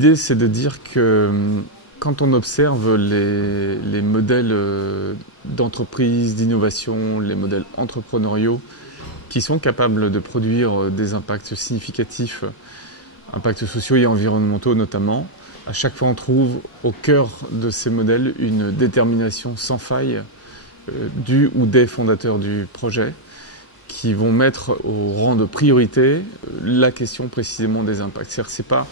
L'idée, c'est de dire que quand on observe les modèles d'entreprise, d'innovation, les modèles entrepreneuriaux qui sont capables de produire des impacts significatifs, impacts sociaux et environnementaux notamment, à chaque fois on trouve au cœur de ces modèles une détermination sans faille du ou des fondateurs du projet qui vont mettre au rang de priorité la question précisément des impacts. C'est pas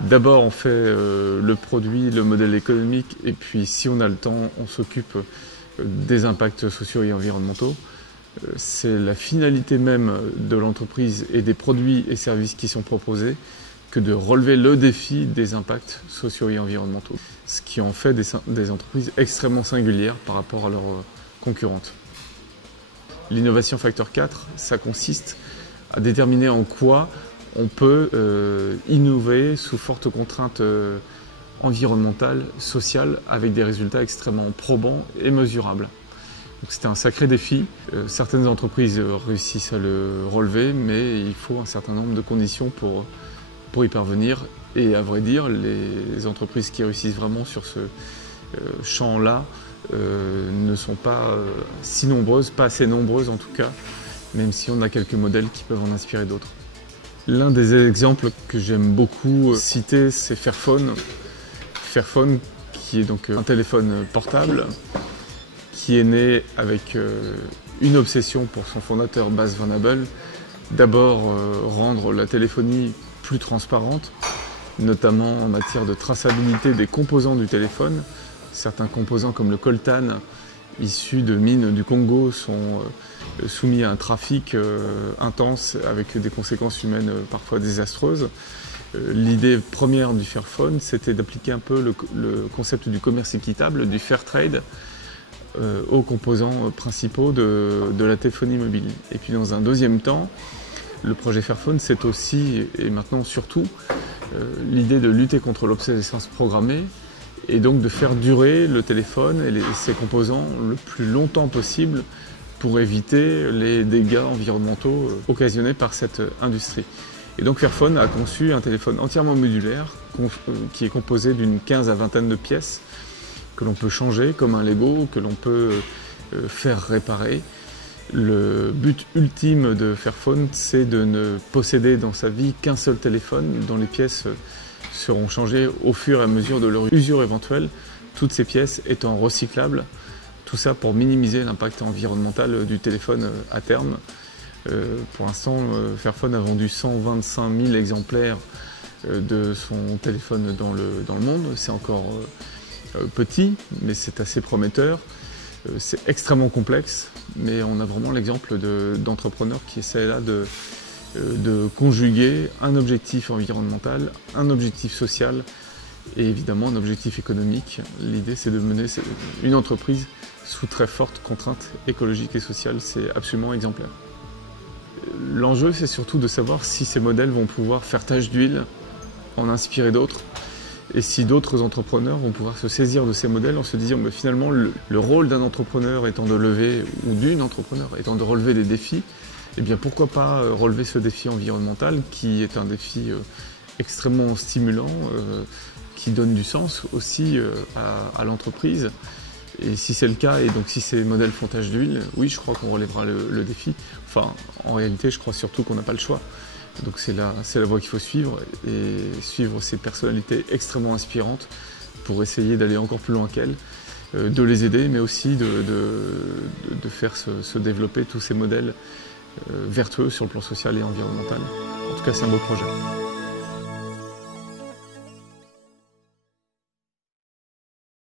d'abord on fait le produit, le modèle économique et puis si on a le temps on s'occupe des impacts sociaux et environnementaux. C'est la finalité même de l'entreprise et des produits et services qui sont proposés que de relever le défi des impacts sociaux et environnementaux, ce qui en fait des entreprises extrêmement singulières par rapport à leurs concurrentes. L'innovation facteur 4, ça consiste à déterminer en quoi on peut innover sous forte contrainte environnementale, sociale, avec des résultats extrêmement probants et mesurables. C'était un sacré défi. Certaines entreprises réussissent à le relever, mais il faut un certain nombre de conditions pour y parvenir. Et à vrai dire, les entreprises qui réussissent vraiment sur ce champ-là ne sont pas si nombreuses, pas assez nombreuses en tout cas, même si on a quelques modèles qui peuvent en inspirer d'autres. L'un des exemples que j'aime beaucoup citer, c'est Fairphone. Fairphone, qui est donc un téléphone portable, qui est né avec une obsession pour son fondateur Bas Van Abel. D'abord rendre la téléphonie plus transparente, notamment en matière de traçabilité des composants du téléphone. Certains composants comme le coltan, issus de mines du Congo, sont soumis à un trafic intense avec des conséquences humaines parfois désastreuses. L'idée première du Fairphone, c'était d'appliquer un peu le concept du commerce équitable, du fair trade, aux composants principaux de la téléphonie mobile. Et puis dans un deuxième temps, le projet Fairphone, c'est aussi, et maintenant surtout, l'idée de lutter contre l'obsolescence programmée et donc de faire durer le téléphone et ses composants le plus longtemps possible pour éviter les dégâts environnementaux occasionnés par cette industrie. Et donc Fairphone a conçu un téléphone entièrement modulaire qui est composé d'une quinzaine à vingtaine de pièces que l'on peut changer comme un Lego, que l'on peut faire réparer. Le but ultime de Fairphone, c'est de ne posséder dans sa vie qu'un seul téléphone dont les pièces seront changées au fur et à mesure de leur usure éventuelle, toutes ces pièces étant recyclables, tout ça pour minimiser l'impact environnemental du téléphone à terme. Pour l'instant, Fairphone a vendu 125 000 exemplaires de son téléphone dans le monde. C'est encore petit, mais c'est assez prometteur. C'est extrêmement complexe, mais on a vraiment l'exemple d'entrepreneurs qui essaient là de conjuguer un objectif environnemental, un objectif social et évidemment un objectif économique. L'idée, c'est de mener une entreprise sous très forte contrainte écologique et sociale. C'est absolument exemplaire. L'enjeu, c'est surtout de savoir si ces modèles vont pouvoir faire tache d'huile, en inspirer d'autres, et si d'autres entrepreneurs vont pouvoir se saisir de ces modèles en se disant mais finalement le rôle d'un entrepreneur étant de lever, ou d'une entrepreneur étant de relever des défis, eh bien pourquoi pas relever ce défi environnemental qui est un défi extrêmement stimulant, qui donne du sens aussi à l'entreprise. Et si c'est le cas, et donc si ces modèles font tache d'huile, oui, je crois qu'on relèvera le défi. Enfin, en réalité, je crois surtout qu'on n'a pas le choix. Donc c'est la voie qu'il faut suivre, et suivre ces personnalités extrêmement inspirantes pour essayer d'aller encore plus loin qu'elles, de les aider, mais aussi de faire se développer tous ces modèles vertueux sur le plan social et environnemental. En tout cas, c'est un beau projet.